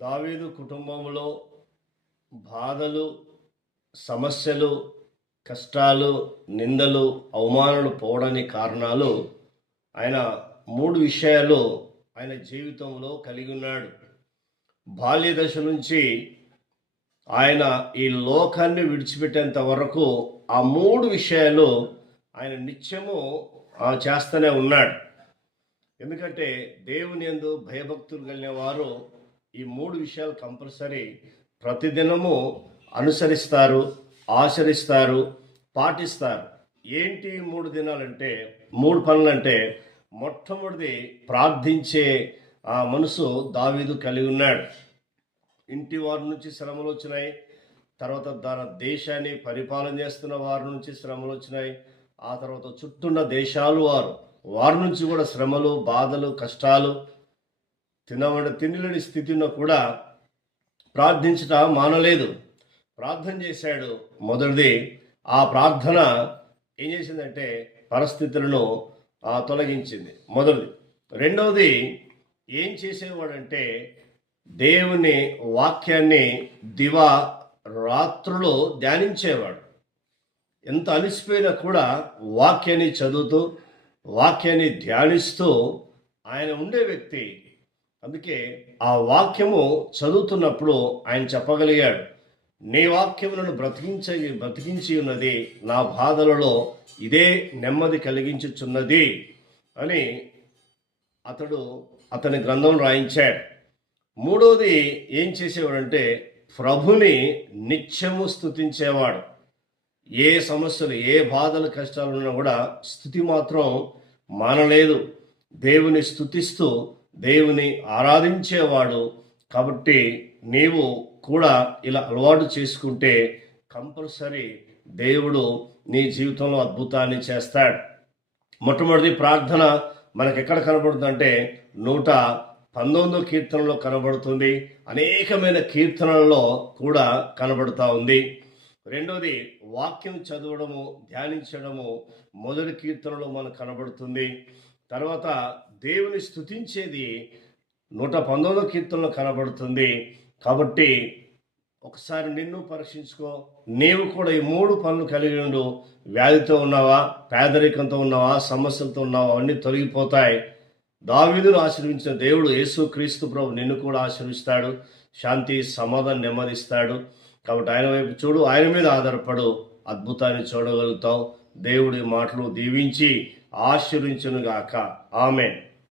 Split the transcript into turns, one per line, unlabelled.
దావీదు కుటుంబంలో బాధలు సమస్యలు కష్టాలు నిందలు అవమానాలు పోవడానికి కారణాలు ఆయన మూడు విషయాలు ఆయన జీవితంలో కలిగి ఉన్నాడు. బాల్య దశ నుంచి ఆయన ఈ లోకాన్ని విడిచిపెట్టేంత వరకు ఆ మూడు విషయాలు ఆయన నిత్యము ఆ, చేస్తూనే ఉన్నాడు. ఎందుకంటే దేవుని యందు భయభక్తులు కలిగిన వారు ఈ మూడు విషయాలు కంపల్సరీ ప్రతిదినము అనుసరిస్తారు ఆచరిస్తారు పాటిస్తారు. ఏంటి మూడు మూడు దినాలంటే మూడు పనులంటే మొట్టమొదటిది ప్రార్థించే ఆ మనసు దావీదు కలిగి ఉన్నాడు. ఇంటి వారి నుంచి శ్రమలు వచ్చినాయి తర్వాత దాని దేశాన్ని పరిపాలన చేస్తున్న వారి నుంచి శ్రమలు వచ్చినాయి ఆ తర్వాత చుట్టూన్న దేశాలు వారు వారి నుంచి కూడా శ్రమలు బాధలు కష్టాలు తిన్నామంటే తిండిలేని స్థితిలో కూడా ప్రార్థించట మానలేదు. ప్రార్థన చేశాడు మొదటిది. ఆ ప్రార్థన ఏం చేసిందంటే పరిస్థితులను తొలగించింది. మొదటిది. రెండవది ఏం చేసేవాడంటే దేవుని వాక్యాన్ని దివా రాత్రులు ధ్యానించేవాడు. ఎంత అలిసిపోయినా కూడా వాక్యాన్ని చదువుతూ వాక్యాన్ని ధ్యానిస్తూ ఆయన ఉండే వ్యక్తి అందుకే ఆ వాక్యము చదువుతున్నప్పుడు ఆయన చెప్పగలిగాడు నీ వాక్యములను బ్రతికించ బ్రతికించి ఉన్నది నా బాధలలో ఇదే నెమ్మది కలిగించుచున్నది అని అతడు అతని గ్రంథం రాయించాడు. మూడోది ఏం చేసేవాడంటే ప్రభుని నిత్యము స్థుతించేవాడు ఏ సమస్యలు ఏ బాధలు కష్టాలు ఉన్నా కూడా స్థుతి మాత్రం మానలేదు. దేవుని స్థుతిస్తూ దేవుని ఆరాధించేవాడు. కాబట్టి నీవు కూడా ఇలా అలవాటు చేసుకుంటే కంపల్సరీ దేవుడు నీ జీవితంలో అద్భుతాన్ని చేస్తాడు. మొట్టమొదటి ప్రార్థన మనకు ఎక్కడ కనబడుతుందంటే నూట పంతొమ్మిదో కీర్తనలో కనబడుతుంది. అనేకమైన కీర్తనలలో కూడా కనబడుతూ ఉంది. రెండోది వాక్యం చదవడము ధ్యానించడము మొదటి కీర్తనలో మనకు కనబడుతుంది. తర్వాత దేవుని స్తుతించేది నూట పంతొమ్మిదో కీర్తనలో కనబడుతుంది. కాబట్టి ఒకసారి నిన్ను పరీక్షించుకో. నీవు కూడా ఈ మూడు పనులు కలిగి ఉండు. వ్యాధితో ఉన్నావా? పేదరికంతో ఉన్నావా? సమస్యలతో ఉన్నావా? అన్నీ తొలగిపోతాయి. దావీదును ఆశీర్వించిన దేవుడు యేసు క్రీస్తు ప్రభు నిన్ను కూడా ఆశీర్విస్తాడు శాంతి సమాధానం నెమ్మదిస్తాడు కాబట్టి ఆయన వైపు చూడు. ఆయన మీద ఆధారపడు. అద్భుతాన్ని చూడగలుగుతావు. దేవుడి మాటలు దీవించి ఆశీర్వించును గాక ఆమె